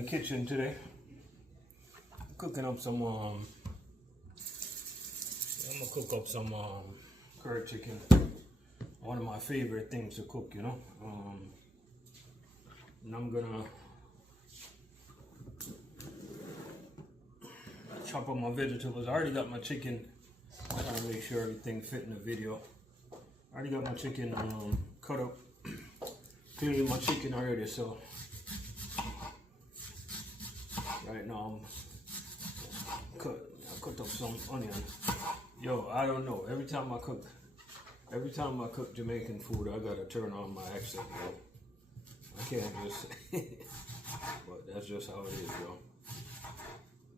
the kitchen today. I'm cooking up some I'm gonna cook up some curry chicken. One of my favorite things to cook, you know. And I'm gonna chop up my vegetables. I already got my chicken. I gotta make sure everything fit in the video. I already got my chicken cut up. Cleaned my chicken already, so right now I cut up some onion. Yo, I don't know. Every time I cook Jamaican food, I gotta turn on my accent, yo. I can't just but that's just how it is, yo.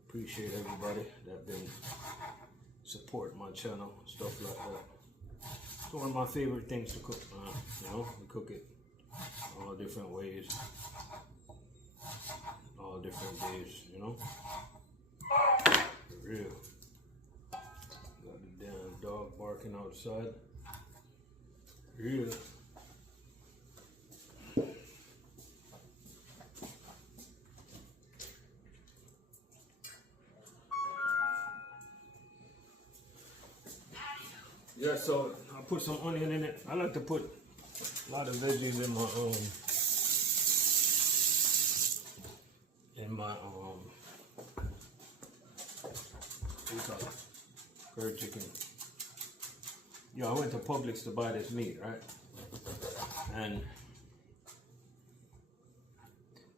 Appreciate everybody that been supporting my channel, stuff like that. It's one of my favorite things to cook, man. You know, we cook it all different ways, all different days, you know. For real. Got the damn dog barking outside. Real. Yeah, so I put some onion in it. I like to put a lot of veggies in my what do you call it? Curry chicken. Yo, I went to Publix to buy this meat, right? And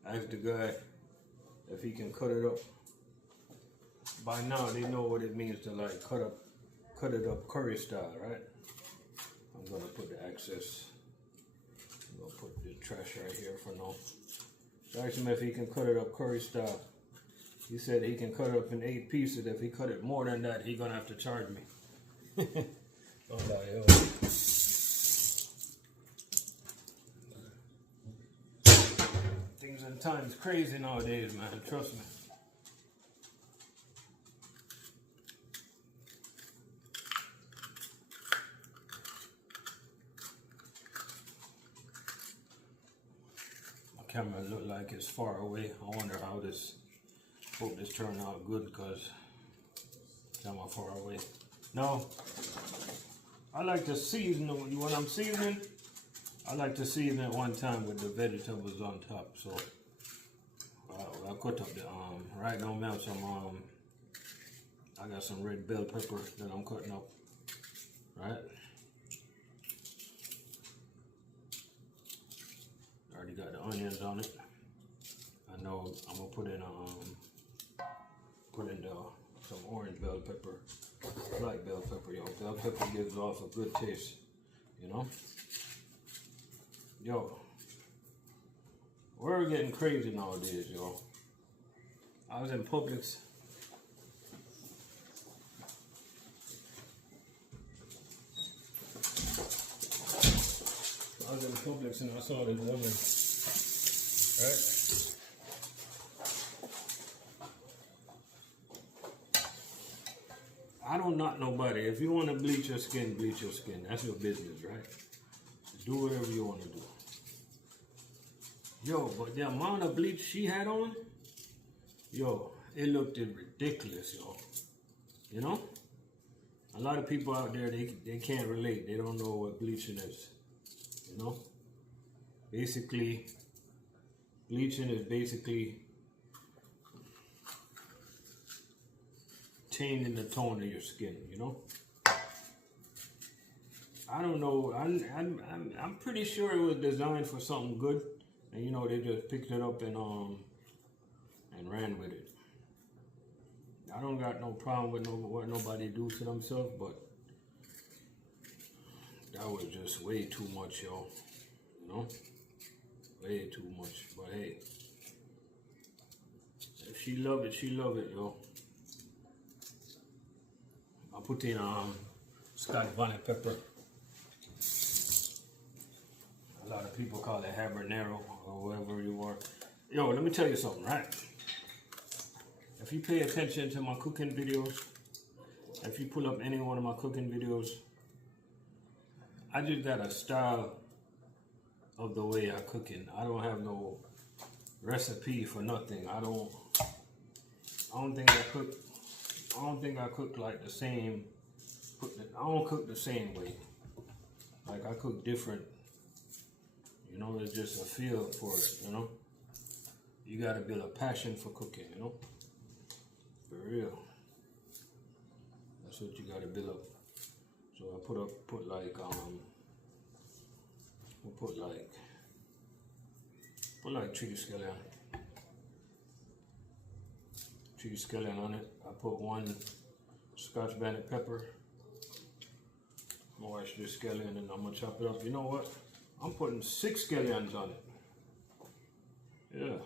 I asked the guy if he can cut it up. By now they know what it means to like cut it up curry style, right? I'm gonna put the excess. I'm gonna put the trash right here for now. I asked him if he can cut it up curry style. He said he can cut it up in 8 pieces. If he cut it more than that, he gonna have to charge me. Oh, yo. Things and times crazy nowadays, man. Trust me. My camera look like it's far away. I wonder how this. Hope this turned out good because I'm far away. No, I like to season it. When I'm seasoning, I like to season it one time with the vegetables on top. So I cut up the right now, man. Some I got some red bell pepper that I'm cutting up. Right. Already got the onions on it. I know I'm gonna put in some orange bell pepper, black bell pepper, yo. Bell pepper gives off a good taste, you know. Yo, we're getting crazy nowadays, yo. I was in Publix. And I saw this woman, right? I don't knock nobody. If you want to bleach your skin, bleach your skin. That's your business, right? Do whatever you want to do. Yo, but the amount of bleach she had on, yo, it looked ridiculous, yo. You know? A lot of people out there, they can't relate. They don't know what bleaching is. You know? Basically, bleaching is basically changing the tone of your skin, you know. I don't know. I'm pretty sure it was designed for something good, and you know they just picked it up and ran with it. I don't got no problem with what nobody do to themselves, but that was just way too much, yo. You know, way too much. But hey, if she love it, she love it, yo. I put in Scotch bonnet pepper. A lot of people call it habanero or whatever you are. Yo, let me tell you something, right? If you pay attention to my cooking videos, if you pull up any one of my cooking videos, I just got a style of the way I cooking. I don't have no recipe for nothing. I don't think I cook. I don't think I cook like the same. I don't cook the same way. Like I cook different. You know, it's just a feel for it. You know, you gotta build a passion for cooking. You know, for real. That's what you gotta build up. So I put like tree scallion on it. I put 1 Scotch bonnet pepper. I'm gonna wash this scallion and I'm gonna chop it up. You know what? I'm putting 6 scallions on it. Yeah.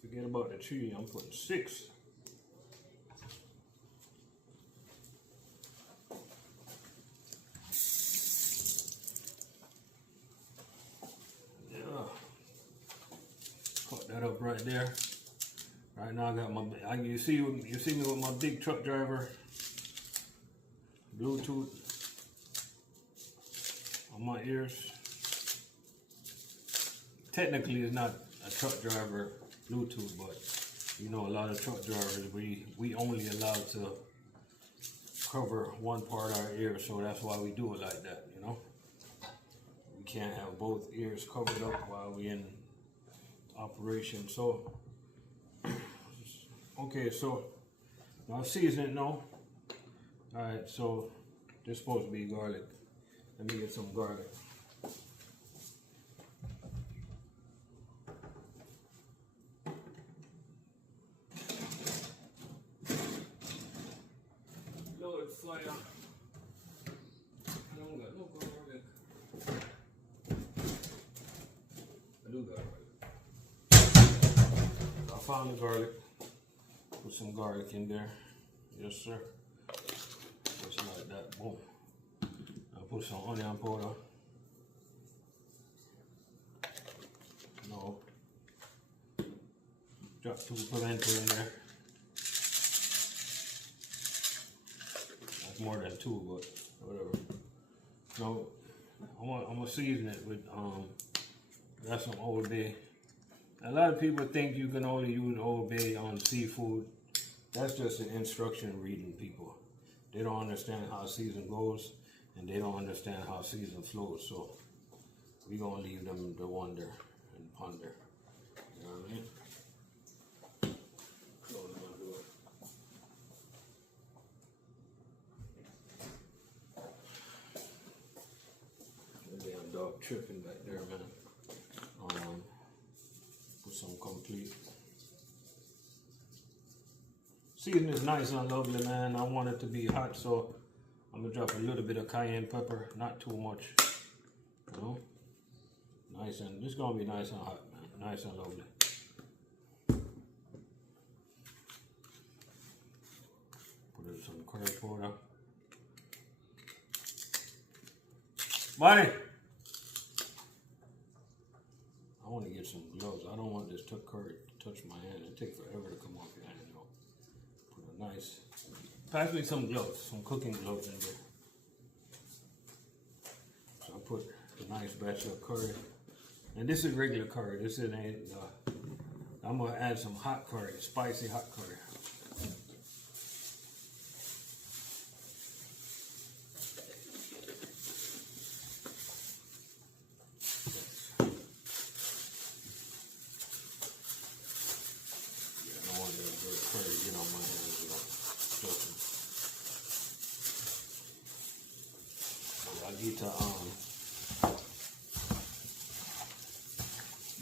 Forget about the tree. I'm putting 6. That up right there. Right now I got my, you see me with my big truck driver Bluetooth on my ears. Technically it's not a truck driver Bluetooth, but you know, a lot of truck drivers, we only allowed to cover one part of our ear, so that's why we do it like that, you know. We can't have both ears covered up while we in operation. So okay, so now season it now. Alright, so this is supposed to be garlic. Let me get some garlic. Lord fire. I don't got no garlic. I do got garlic. I found the garlic. Put some garlic in there. Yes, sir. Just like that. Boom. I'll put some onion powder. No. Drop 2 pimento in there. That's more than 2, but whatever. No, I'm gonna season it with got some Old Bay. A lot of people think you can only use Old Bay on seafood. That's just an instruction reading, people. They don't understand how season goes, and they don't understand how season flows. So we're gonna leave them to wonder and ponder. You know what I mean? Close my door. The damn dog tripping back there, man. Put some complete. Season is nice and lovely, man. I want it to be hot, so I'm gonna drop a little bit of cayenne pepper, not too much. You know, nice, and this is gonna be nice and hot, man. Nice and lovely. Put in some curry powder. Bonnie, I want to get some gloves. I don't want this curry to touch my hand. It takes forever to come off your hand, though. Put a nice, pass me some gloves, some cooking gloves in there. So I put a nice batch of curry. And this is regular curry. This is I'm gonna add some hot curry, spicy hot curry.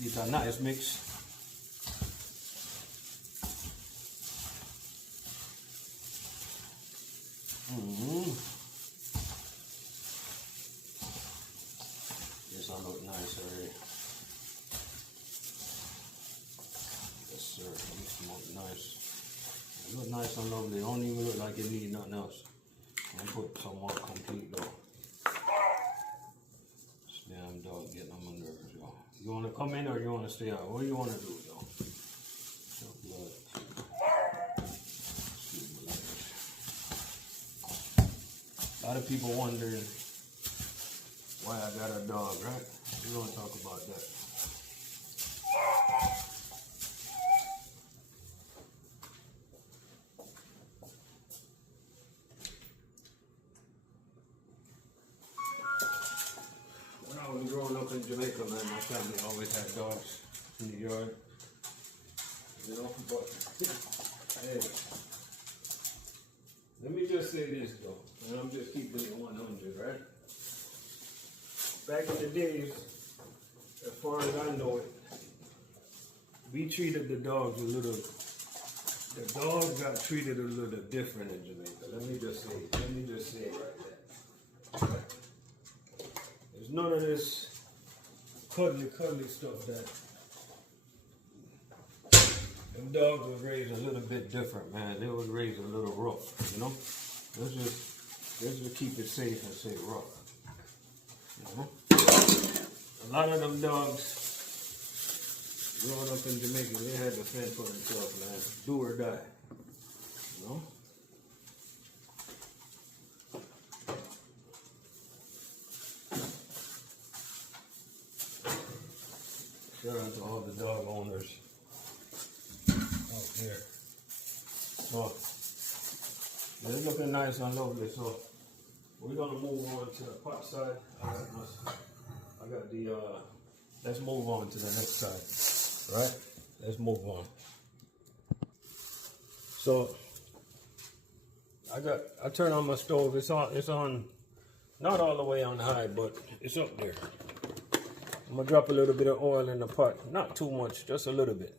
Get a nice mix. This will look nice already. Yes, sir. This look nice. It look nice and lovely. It don't even look like it needs nothing else. I'm gonna put some more complete though. This damn dog getting on my nerves, y'all. You want to come in or you want to stay out? What do you want to do, though? A lot of people wondering why I got a dog, right? We're going to talk about that. Jamaica, man, my family always had dogs in the yard. You know, but hey, let me just say this though, and I'm just keeping it 100, right? Back in the days, as far as I know it, we treated the dogs the dogs got treated a little different in Jamaica. Let me just say it right there. There's none of this cuddly stuff that them dogs was raised a little bit different, man. They was raised a little rough, you know? Let's just keep it safe and say rough. You know? A lot of them dogs growing up in Jamaica, they had to fend for themselves, man. Do or die. You know? Shout out to all the dog owners out here. So, it's looking nice and lovely. So, we're gonna move on to the pot side. I got the, let's move on to the next side. Right? Let's move on. So, I turn on my stove. It's on, not all the way on high, but it's up there. I'm gonna drop a little bit of oil in the pot. Not too much, just a little bit.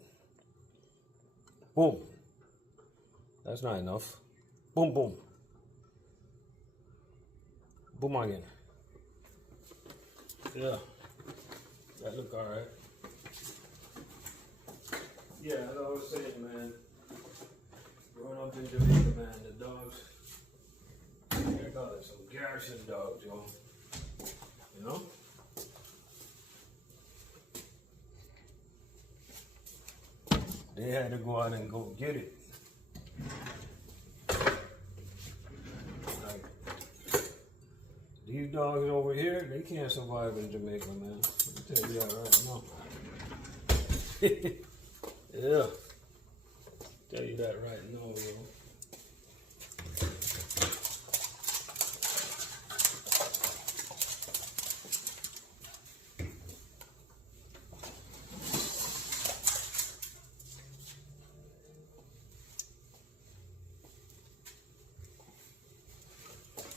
Boom. That's not enough. Boom, boom. Boom again. Yeah. That look alright. Yeah, as I was saying, man, growing up in Jamaica, man, the dogs, they call it some garrison dogs, yo. You know? They had to go out and go get it. Like, these dogs over here, they can't survive in Jamaica, man. I'll tell you that right now. Yeah. Tell you that right now, yo.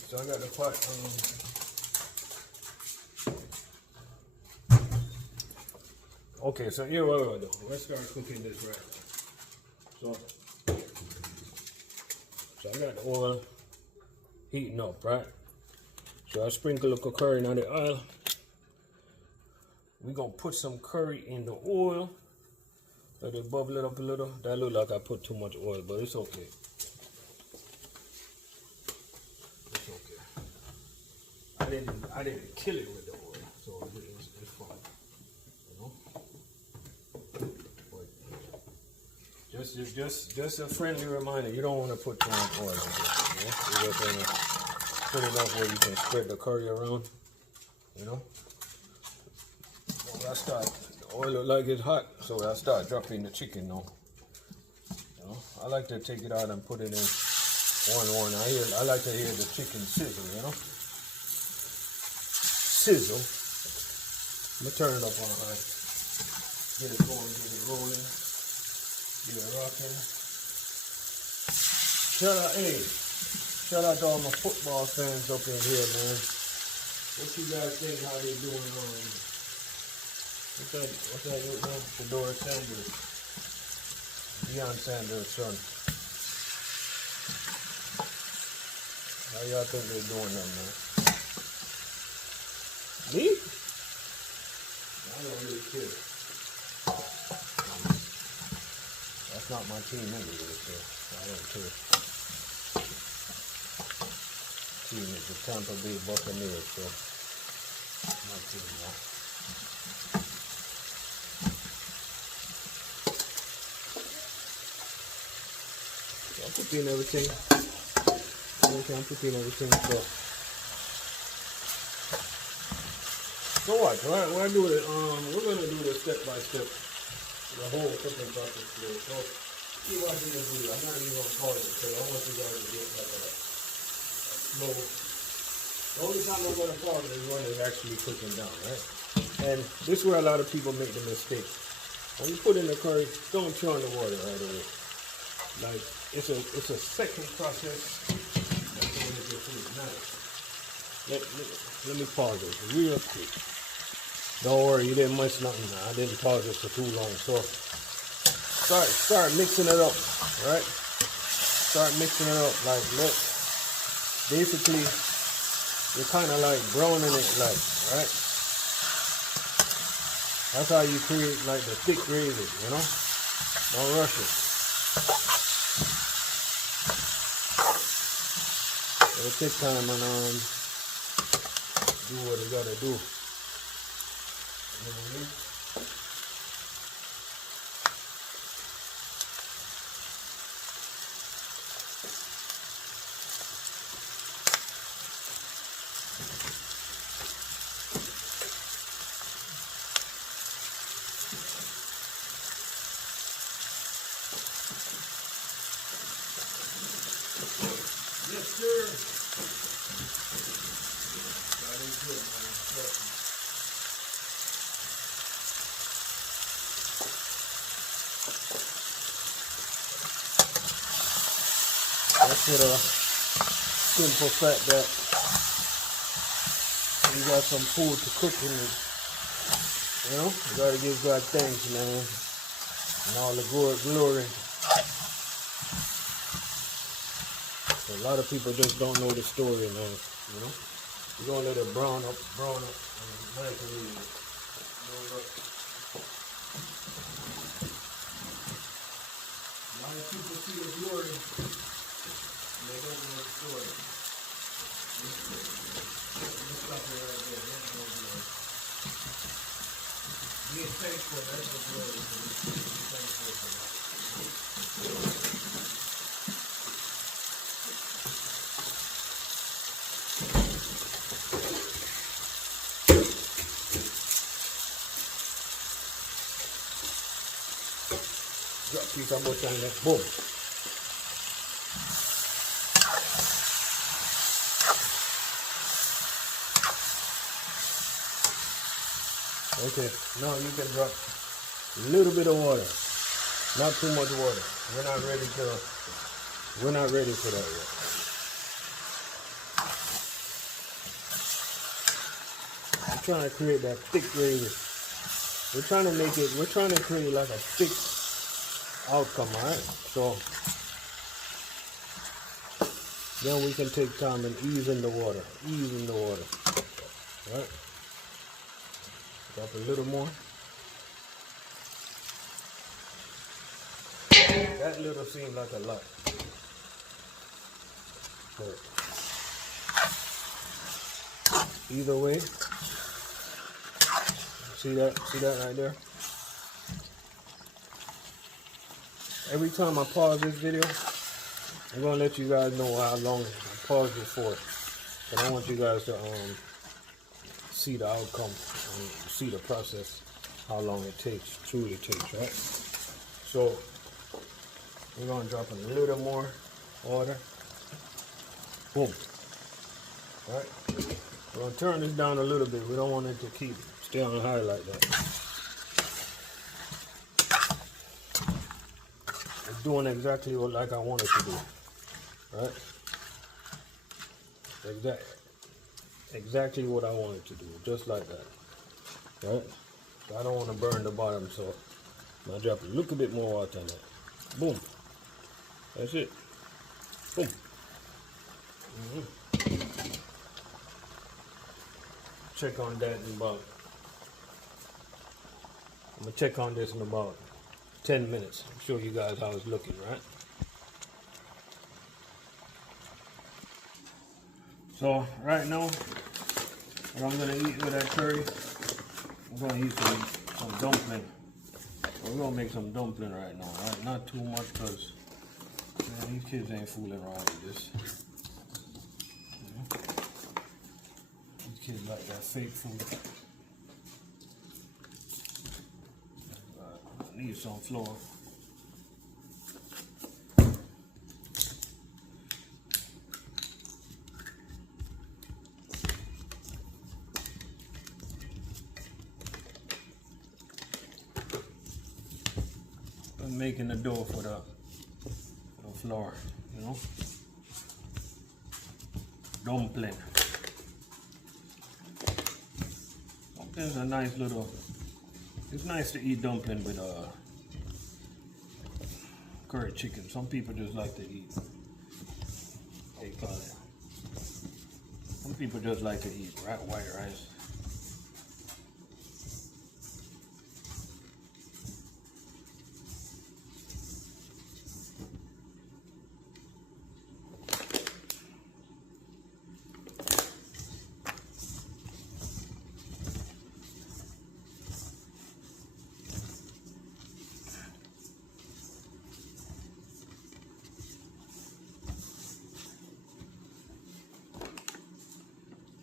So I got the pot. Okay, so here, wait. Let's start cooking this right. So I got the oil heating up, right? So I sprinkle a little curry in the oil. We're gonna put some curry in the oil. Let it bubble it up a little. That look like I put too much oil, but it's okay. I didn't kill it with the oil, so it's fine. You know? But just a friendly reminder, you don't want to put too much oil in this. You know? You just want to put it up where you can spread the curry around. You know? So the oil look like it's hot, so I start dropping the chicken now. You know? I like to take it out and put it in one. I like to hear the chicken sizzle, you know? Sizzle. I'm gonna turn it up on high. Get it going, get it rolling, get it rocking. Shout out to all my football fans up in here, man. What you guys think? How they doing? What's that? Fedora Sanders, Deion Sanders' son. How y'all think they're doing them, man? Me? I don't really care. That's not my team anyway, so I don't care. Team is the Tampa Bay Buccaneers, so my team, yeah. So I'm cooking everything. I'm cooking everything, so. So what? We're gonna do this step by step, the whole cooking process today. So keep watching this video. I'm not even gonna pause it because I want you guys to get like a slow. The only time I'm gonna pause it is when it's actually cooking down, right? And this is where a lot of people make the mistake. When you put in the curry, don't turn the water right away. Like it's a second process. That's the way to get food. Now, let me pause it real quick. Don't worry, you didn't miss nothing. I didn't pause it for too long. So start mixing it up, right? Start mixing it up. Like look, basically you're kind of like browning it, like right. That's how you create like the thick gravy, you know? Don't rush it. It'll take time and do what it gotta do. You know what I mean? Yes, sir. That is good, man. That's with a simple fact that you got some food to cook in it. You know, you gotta give God thanks, man, and all the glory. A lot of people just don't know the story, man. You know, you're gonna let it brown up, and nice and easy. A lot of people see the glory, and they don't know the story. Let's stop it right there. There's no glory. Being thankful, that's the glory. Be thankful for that. Drop piece of butter in there. Boom. Okay, now you can drop a little bit of water. Not too much water. We're not ready for that yet. I'm trying to create that thick gravy. We're trying to create like a thick outcome, alright? So then we can take time and ease in the water. Alright? Drop a little more. That little seems like a lot. But either way, see that right there? Every time I pause this video, I'm gonna let you guys know how long I paused it for. But I want you guys to see the outcome and see the process, how long it truly takes, right? So we're gonna drop a little more water. Boom. All right. We're gonna turn this down a little bit. We don't want it to stay on high like that. It's doing exactly like I want it to do. Right? Exactly what I want it to do, just like that. Right? So I don't want to burn the bottom, so I'm gonna drop a little bit more water on that. Boom. That's it. Boom. Check on that in about. I'm gonna check on this in about 10 minutes. Show you guys how it's looking, right? So right now, what I'm gonna eat with that curry, I'm gonna eat some dumpling. We're gonna make some dumpling right now, right? Not too much, because these kids ain't fooling around with this. These kids like that fake food. I need some flour. making the dough for the flour, you know. Dumpling. Dumplings are nice little. It's nice to eat dumpling with curry chicken. Some people just like to eat. What do you call it? Some people just like to eat white rice.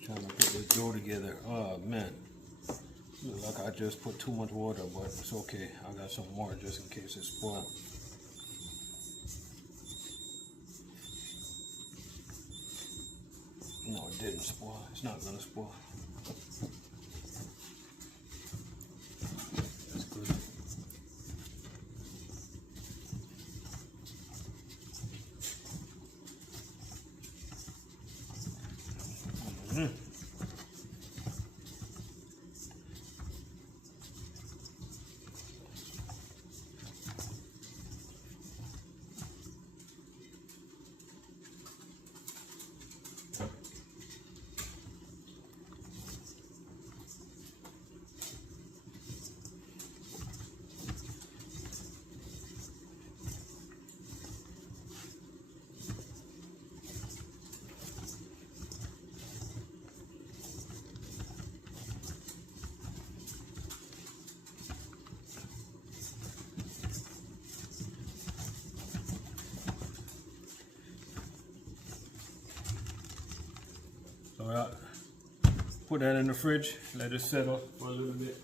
Trying to put this dough together. Oh man, look like I just put too much water, but it's okay. I got some more just in case it's spoiled. No, it didn't spoil. It's not gonna spoil. That's good. So put that in the fridge, let it settle for a little bit.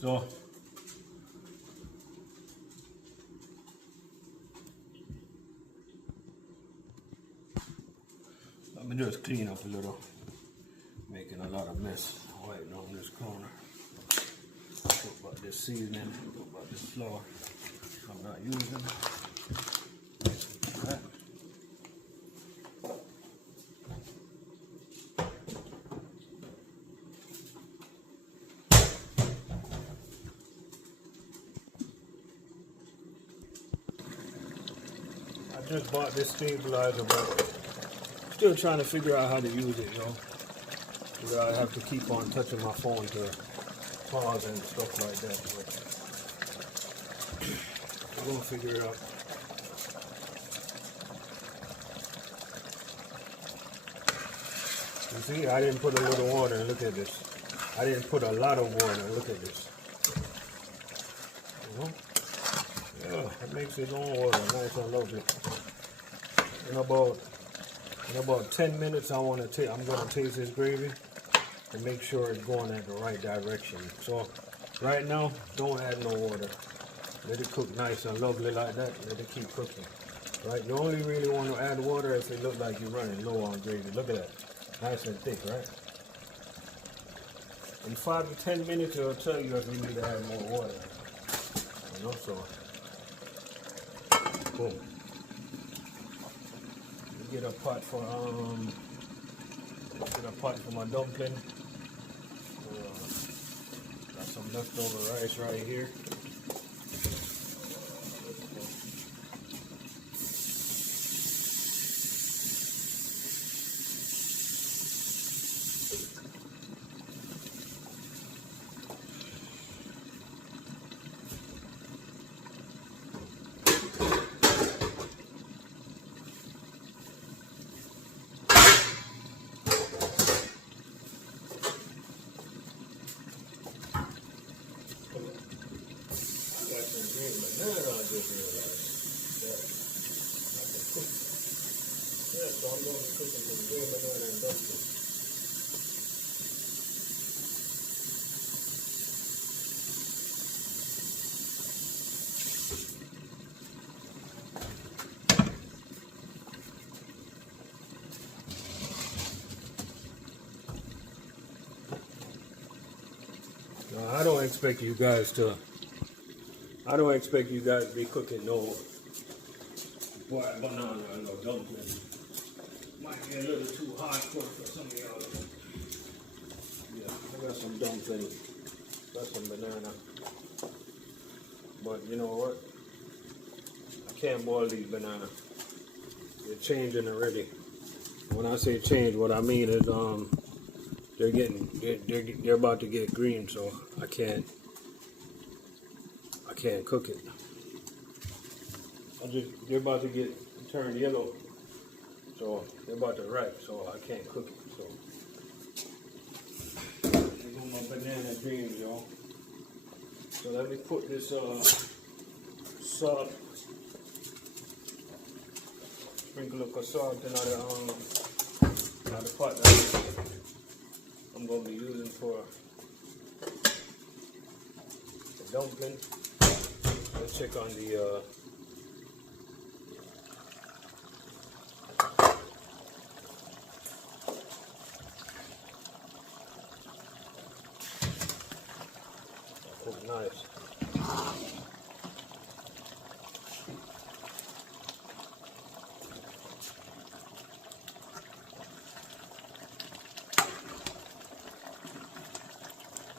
So let me just clean up a little, making a lot of mess right on this corner. Talk about this seasoning, talk about this flour I'm not using. Right. I just bought this stabilizer, but still trying to figure out how to use it, yo. Because I have to keep on touching my phone to pause and stuff like that. But I'm gonna figure it out. You see, I didn't put a little water. Look at this. I didn't put a lot of water. Look at this. You know? Yeah, it makes its own water, nice and lovely. In about 10 minutes, I'm gonna taste this gravy and make sure it's going at the right direction. So right now, don't add no water. Let it cook nice and lovely like that. Let it keep cooking. Right? You only really want to add water if it looks like you're running low on gravy. Look at that. Nice and thick, right? In 5 to 10 minutes, it'll tell you if you need to add more water. You know, so boom. Get a pot for my dumpling. Got some leftover rice right here. I don't expect you guys to be cooking no boiled banana or no dumpling. Might be a little too hardcore for some of y'all. Yeah, I got some dumpling, got some banana. But you know what? I can't boil these bananas. They're changing already. When I say change, what I mean is they're about to get green, so I can't cook it. They're about to get turned yellow, so they're about to ripe, so I can't cook it. So there go my banana dreams, y'all. So let me put this salt, sprinkle of salt in another pot that I'm gonna be using for the dumpling. Let's check on the nice.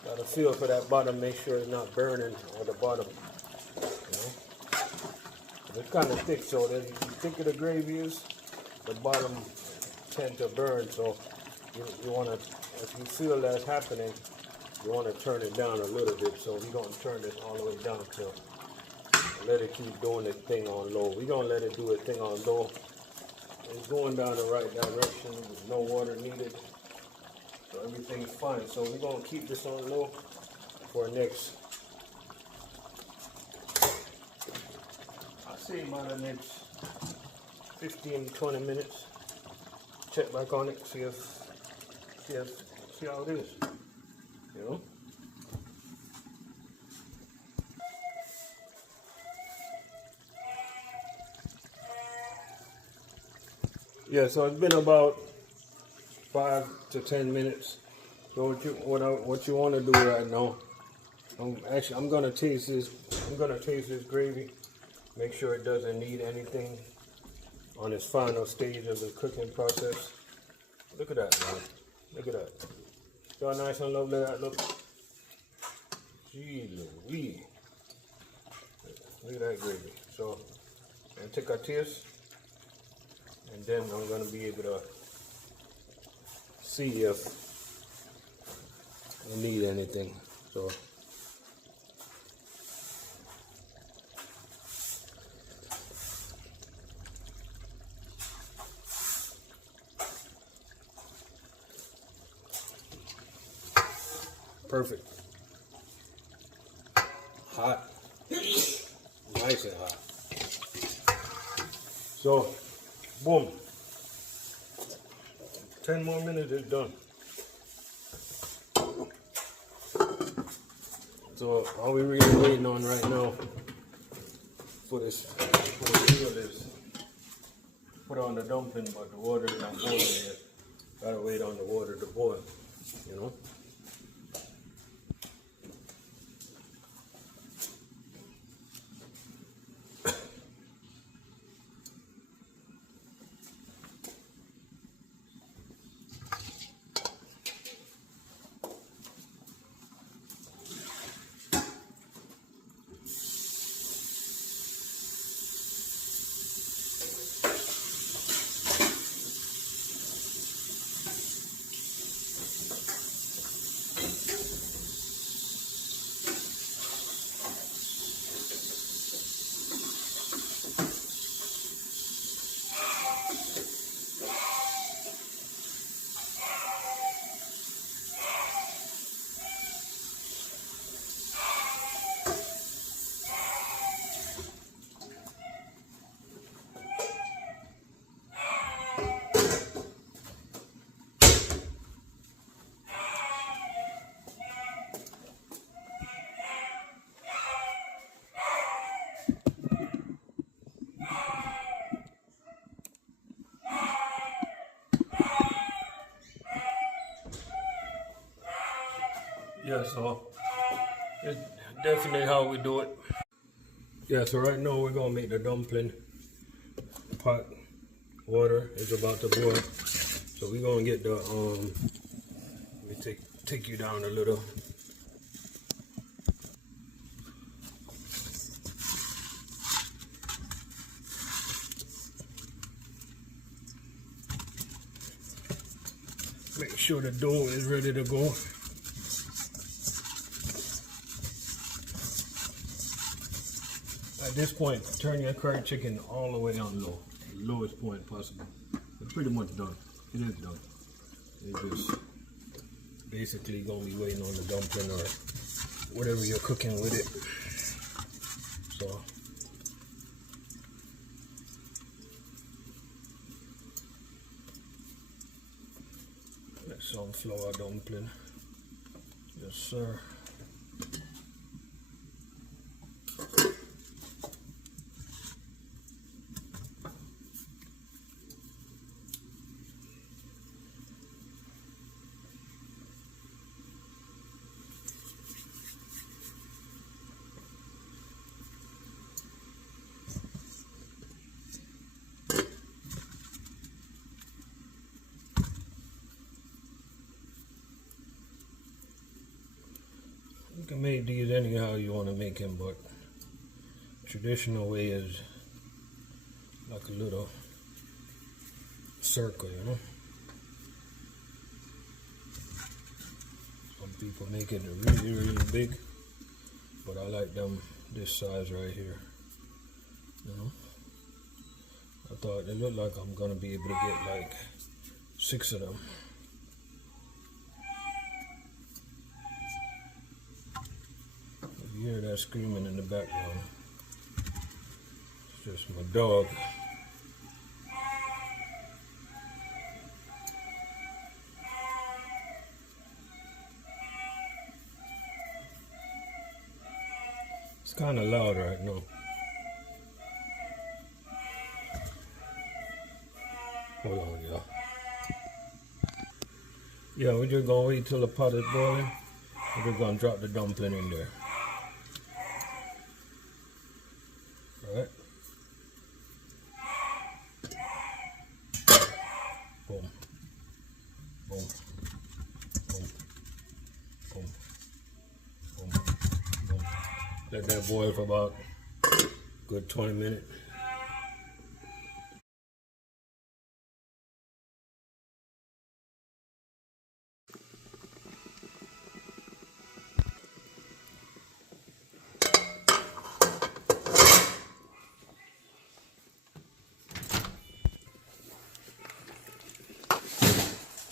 Got a feel for that bottom, make sure it's not burning on the bottom. You know? It's kind of thick, so the thicker the gravy is, the bottom tend to burn. So you want to, if you feel that's happening, you want to turn it down a little bit. So we're going to turn this all the way down to let it keep doing its thing on low. We're going to let it do its thing on low. It's going down the right direction with no water needed. So everything's fine. So we're going to keep this on low for next, I'll say about the next 15 to 20 minutes. Check back on it, see how it is. You know? Yeah, so it's been about 5 to 10 minutes. So what you want to do right now? I'm gonna taste this. I'm gonna taste this gravy. Make sure it doesn't need anything on its final stage of the cooking process. Look at that, man. Look at that. See how nice and lovely that looks? Gee Louise. Look at that gravy. So, I'm gonna take a taste, and then I'm gonna be able to see if I need anything. So, perfect. Hot. Nice and hot. So, boom. 10 more minutes is done. So all we really waiting on right now for this meal is put on the dumpling, but the water is not boiling yet. Gotta wait on the water to boil, you know. Yeah, so It's definitely how we do it. Yeah, so right now we're gonna make the dumpling. Pot water is about to boil. So we're gonna get the let me take you down a little. Make sure the dough is ready to go. At this point, turn your curry chicken all the way on low, the lowest point possible. It's pretty much done. It is done. It's just basically gonna be waiting on the dumpling or whatever you're cooking with it. So that's sunflower dumpling. Yes, sir. You can make these anyhow you want to make them, but traditional way is like a little circle, you know. Some people make it really, really big, but I like them this size right here, you know. I thought it looked like I'm gonna be able to get like 6 of them. If you hear that screaming in the background, it's just my dog. It's kind of loud right now. Hold on, y'all. Yeah, we're just gonna wait till the pot is boiling. We're just gonna drop the dumpling in there. Alright. Boom. Boom. Boom. Boom. Boom. Boom. Let that boil for about a good 20 minutes.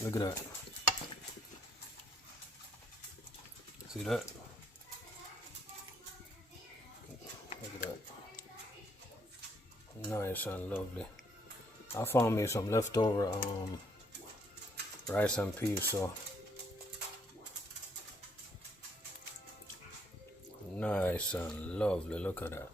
Look at that. See that? Look at that. Nice and lovely. I found me some leftover rice and peas, so nice and lovely. Look at that.